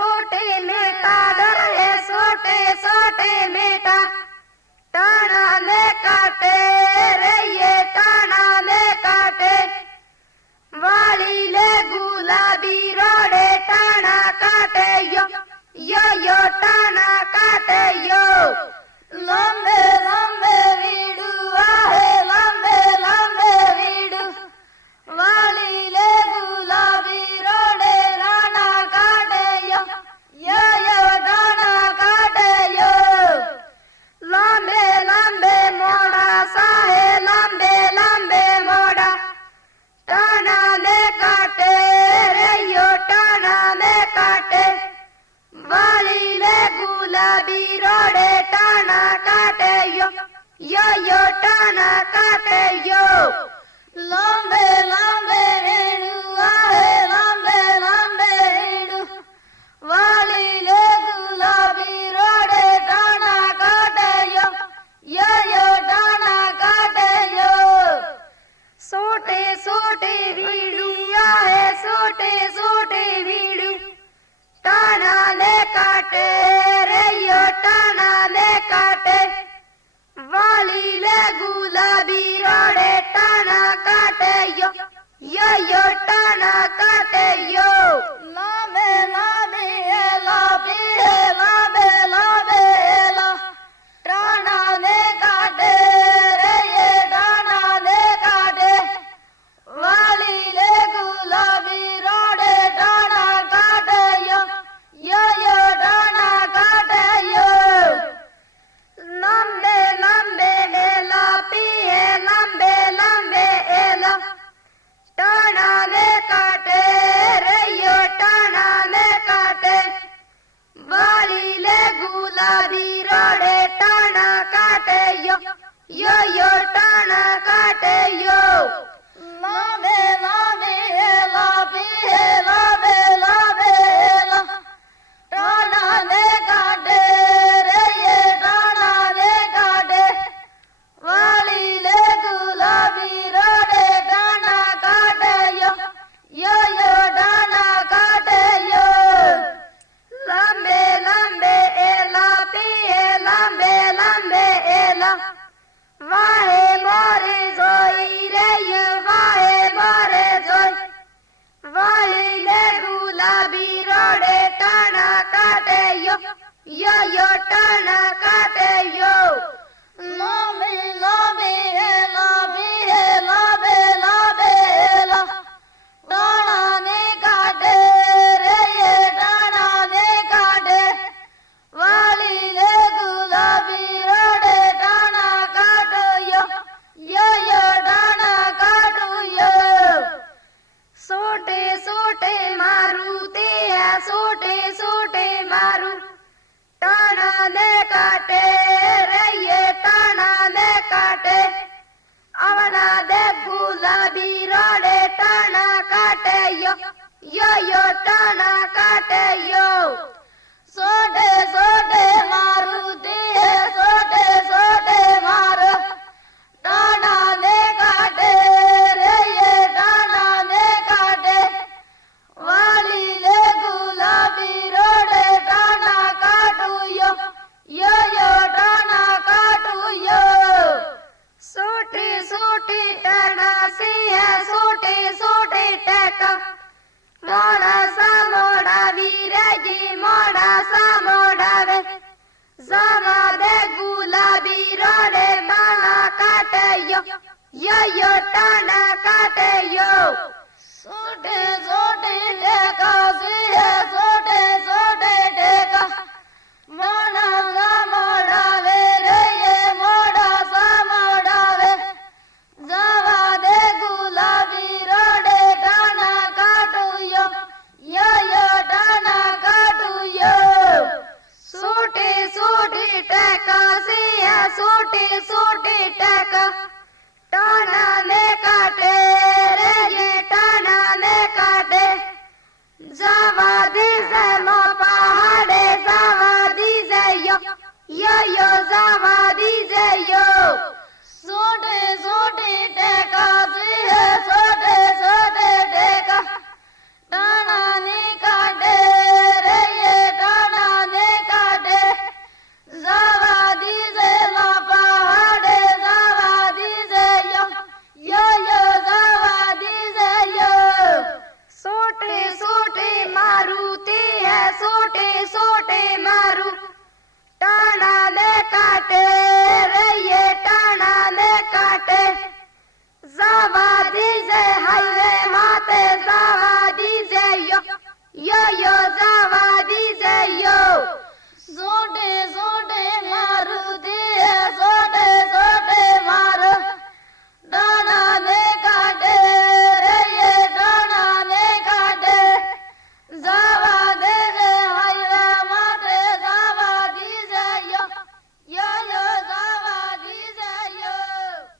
sauté Meta डर है sauté sauté Meta टाणा ले काटे रे ये टाणा ले काटे वाली ले गुलाबी रोडे टाणा काटे यो यो यो टाणा काटे यो लंबे लंबे वीडू आहे लंबे लंबे वीडू वाली ले गुलाबी रोडे राणा काटे यो यो यो टाणा काटे यो लंबे लंबे मोड़ा साहे लंबे लंबे मोड़ा टाणा ले काटे रे यो टाणा ले काटे वाली ले गुलाबी रोडे टाणा काटे यो यो यो टाणा काटे यो लंबे लंबे रेणु आहे लंबे लंबे रेणु वाली ले गुलाबी रोडे टाणा काटे यो यो यो टाणा काटे यो सोटे सोटे वीडू आहे सोटे सोटे वीडू टाणा ले काटे रे यो टाणा ले काटे वाली ले गुलाबी रोडे टाणा काटे यो यो यो टाणा काटे यो लांबे लांबे लांबे लांबे लांबे टाणा ले काटे रे ये टाणा ले काटे वाली ले गुलाबी रोडे टाणा काटे यो यो यो टाणा काटे यो लंबे लंबे एला पिए लंबे लंबे एला टाणा ले काटे रे यो टाणा ले काटे वाली ले गुलाबी रोडे टाणा काटे यो यो यो टाणा काटे यो लंबे लंबे एला पिए लंबे लंबे एला टाणा ले काटे रे ये टाणा ले काटे वाली ले गुलाबी रोडे टाणा काटे यो यो यो टाणा काटे यो लंबे लंबे एला पिए लंबे लंबे एला वाहे मोरे जोई रे ये वाहे मोरे जोई वाली ले गुलाबी रोडे टाणा काटे यो यो यो टाणा काटे यो लंबे लंबे लंबे लंबे लंबे टाणा ने काटे रे ये टाणा ने काटे वाली ले गुलाबी रोडे टाणा काटो यो यो यो टाणा काटो यो सोटे सोटे मारुति है सोटे सोटे मारू टाणा ले काटे रे ये टाणा ले काटे ಅವನ ದೆ ಗುಲಾಬಿ ರೋಡೆ टाणा काटे यो यो यो टाणा काटे यो सोटे सोटे मारुति है सोटे सोटे मारू टाणा ले काटे रे ये टाणा ले काटे वाली ले गुलाबी रोडे टाणा काटू यो यो यो टाणा काटू यो सोटे सोटे टाणा से है सोटे सोटे टका मोड़ा सा मोड़ा वीरजी मोड़ा सा मोड़ा वे जमा दे गुलाबी रोडे टाणा काटे यो यो यो टाणा काटे यो सोटे सोटे टका से है